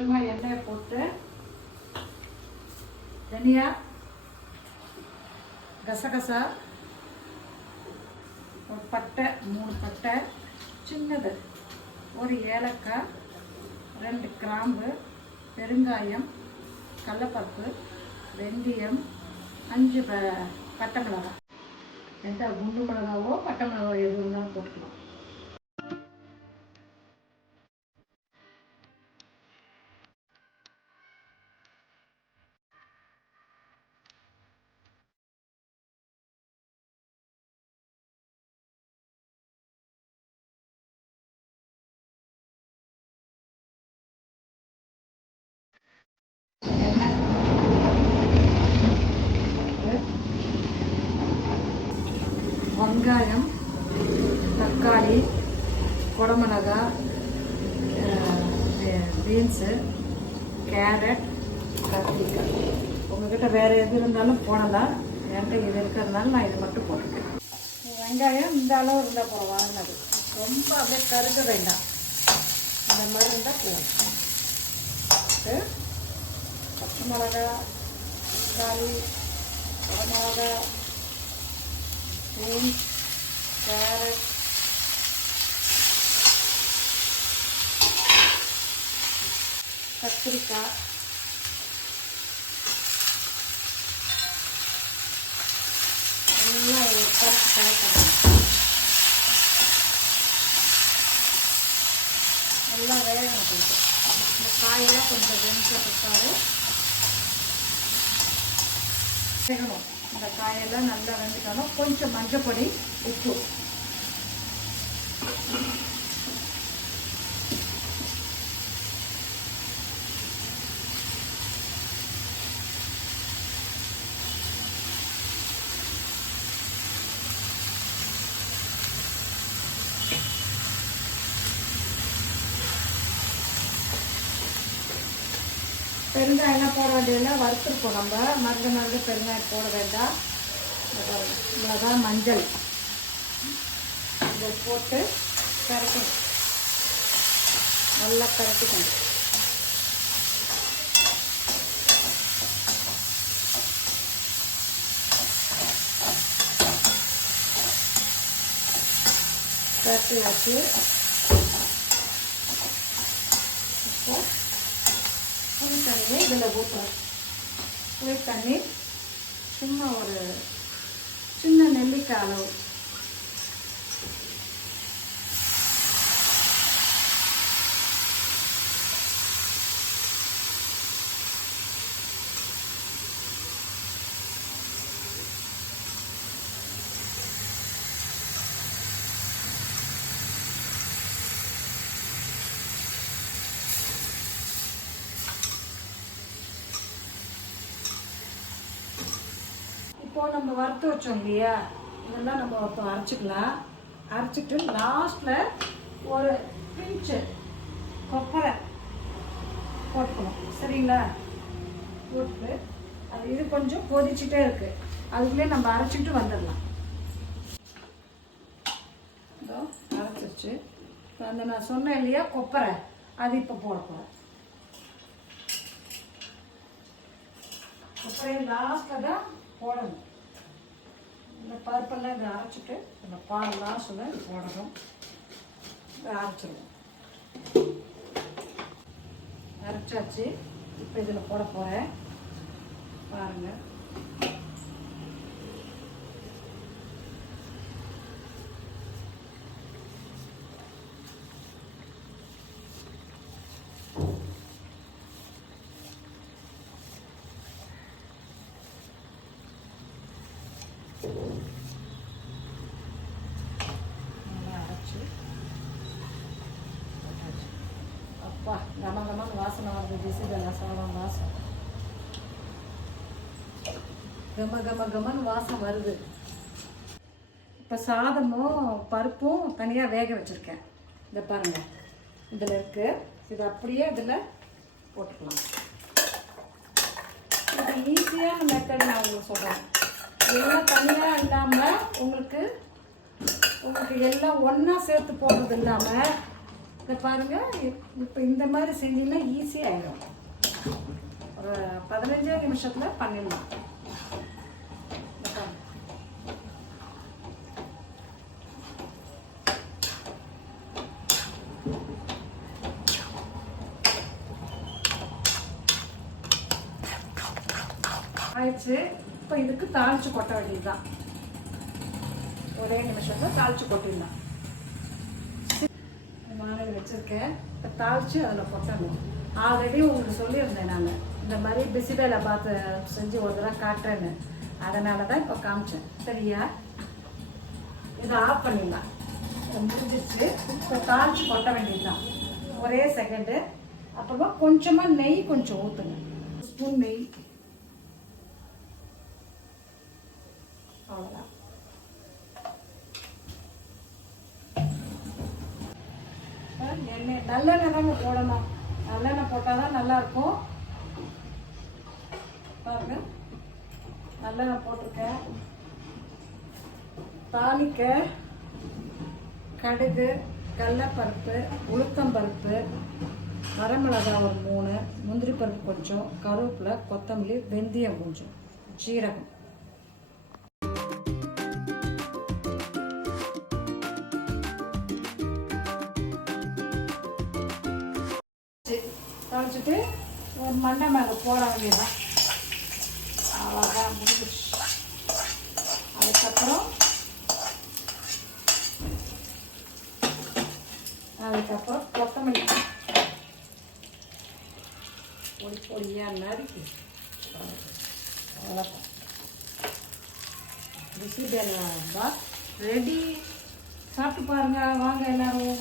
கொஞ்சமாக எண்ணெயை போட்டு தனியா, கசகசா, ஒரு பட்டை, 3 பட்டை சின்னது, ஒரு ஏலக்காய், 2 கிராம்பு, பெருங்காயம், கடலைப்பருப்பு, வெந்தயம், 5 பட்டை மிளகாய். எந்த குண்டு மிளகாவோ பட்டை மிளகாவோ எது இருந்தாலும் போட்டுக்கலாம். வெங்காயம், தக்காளி, குடமிளகாய், பீன்ஸு, கேரட், கத்திரிக்காய். உங்கள்கிட்ட வேறு எது இருந்தாலும் போடலாம். என்கிட்ட இது இருக்கிறதுனால நான் இது மட்டும் போட்டுருக்கேன். வெங்காயம் இந்த அளவு இருந்தால் போகிறோம். வாங்கினது ரொம்ப அப்படியே கருக வேண்டாம், இந்த மாதிரி இருந்தால் போதும். பச்சை மிளகா, தக்காளி, குடமிளகா, பீன்ஸ், கேரட், கத்திரிக்காய், எல்லாம் ஒரு பருப்பு கலக்கணும். எல்லாம் வேகணும். கொஞ்சம் இந்த காயெல்லாம் கொஞ்சம் வெந்த பிற்பாடு வேகணும். இந்த காயெல்லாம் நல்லா வெந்துக்கணும். கொஞ்சம் மஞ்சப்பொடி, உப்பு, பெருங்காயெல்லாம் போட வேண்டியதில்லை. வறுத்துருப்போம் நம்ம. மருந்து பெருங்காயம் போட வேண்டாம். இவ்வளோதான் மஞ்சள். இதை போட்டு கரைக்கணும், நல்லா கரைச்சிக்கணும். கரைச்சி வச்சு இப்போ புளி தண்ணி இதில் ஊற்றணும். புளி தண்ணி சும்மா ஒரு சின்ன நெல்லிக்காய் அளவு. இப்போ நம்ம வறுத்து வச்சோம் இல்லையா, இதெல்லாம் நம்ம இப்போ அரைச்சிக்கலாம். அரைச்சிட்டு லாஸ்ட்டில் ஒரு பிஞ்சு கொப்பரை போட்டுக்கணும். சரிங்களா? போட்டு அது இது கொஞ்சம் கொதிச்சுட்டே இருக்குது. அதுக்குள்ளே நம்ம அரைச்சிட்டு வந்துடலாம். இதோ அரைச்சிருச்சு. இப்போ அந்த நான் சொன்னேன் இல்லையா கொப்பரை, அது இப்போ போட போகிறேன். கொப்பரையை லாஸ்ட்டில் தான் போடணும். இந்த பருப்பெல்லாம் இதை அரைச்சிட்டு இந்த பால் லாஸ்ட்டில் போடணும். இதை அரைச்சிடுவோம். அரைச்சாச்சு. இப்போ இதில் போட போகிறேன். பாருங்கள். நல்லா அரைச்சி அப்பா கமகமான வாசனை வருது. பிசிபெல்லாம் சாதம் வாசம் கமகமன்னு வாசம் வருது. இப்போ சாதமும் பருப்பும் தனியாக வேக வச்சுருக்கேன். இதை பாருங்கள், இதில் இருக்குது. இது அப்படியே இதில் போட்டுக்கலாம். இது ஈஸியான மெத்தட் நான் உங்களுக்கு சொல்கிறேன். எல்லாம் தனியாக இல்லாமல் உங்களுக்கு எல்லாம் ஒன்றா சேர்த்து போடுறது இல்லாமல் இதை பாருங்கள், இப்போ இந்த மாதிரி செஞ்சீங்கன்னா ஈஸியாக ஆகிடும். ஒரு 15 நிமிஷத்தில் பண்ணிடலாம். ஆயிடுச்சு. இப்போ இதுக்கு தாளிச்சு கொட்ட வேண்டியது தான். ஒரே நிமிஷத்தில் தாளிச்சு கொட்டிடலாம். வானல் வச்சுருக்கேன். இப்போ தாளித்து அதில் கொட்டணும். ஆல்ரெடி உங்களுக்கு சொல்லியிருந்தேன் நான், இந்த மாதிரி பிசிபேலை பார்த்து செஞ்சு ஒரு தடவை காட்டுறேன்னு. அதனால தான் இப்போ காமிச்சேன். சரியா? இதை ஆஃப் பண்ணிடலாம். இதை முடிஞ்சிச்சு. இப்போ தாளித்து கொட்ட வேண்டியது தான். ஒரே செகண்டு. அப்புறமா கொஞ்சமாக நெய் கொஞ்சம் ஊற்றுங்க. ஸ்பூன் நெய். அவ்வளோதான். எண்ணெய் நல்லெண்ணெய் தாங்க போடணும். நல்லெண்ணெய் போட்டால் தான் நல்லாயிருக்கும். பாருங்க, நல்லெண்ணெய் போட்டிருக்கேன். தாளிக்க கடுகு, கடலைப்பருப்பு, உளுத்தம்பருப்பு, வரமிளகாய் ஒரு 3, முந்திரி பருப்பு கொஞ்சம், கருவேப்பிலை, கொத்தமல்லி, வெந்தயம் கொஞ்சம், ஜீரகம். தாளிச்சுட்டு ஒரு மண்டை மேலே போட வேண்டியதான். அவ்வளோதான், முடிஞ்சிச்சு. அதுக்கப்புறம் கொத்தமல்லி பொடியாக நறுக்கி. அவ்வளோதான், பிசிபேல் பாத் ரெடி. சாப்பிட்டு பாருங்க. வாங்க எல்லாரும்.